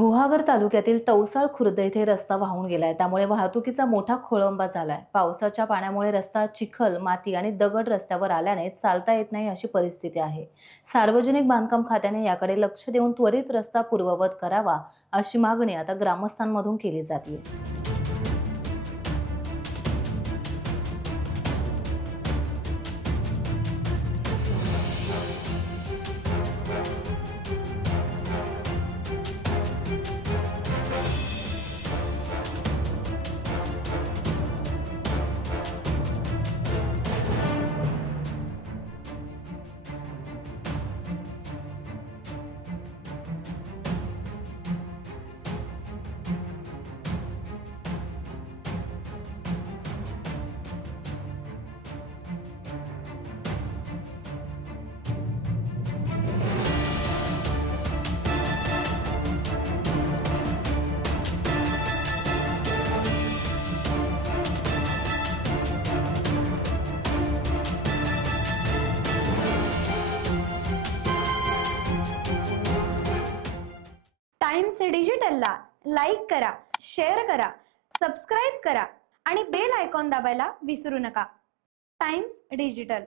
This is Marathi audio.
गुहागर तालुक्यातील तवसाळ खुर्द येथे रस्ता वाहून गेलाय, त्यामुळे वाहतुकीचा मोठा खोळंबा झालाय। पावसाच्या पाण्यामुळे रस्ता चिखल, माती आणि दगड रस्त्यावर आल्याने चालता येत नाही अशी परिस्थिती आहे। सार्वजनिक बांधकाम खात्याने याकडे लक्ष देऊन त्वरित रस्ता पूर्ववत करावा अशी मागणी आता ग्रामस्थांमधून केली जाते। टाइम्स डिजिटलला लाईक करा, शेअर करा, सबस्क्राइब करा आणि बेल आयकॉन दाबायला विसरू नका। Times digital.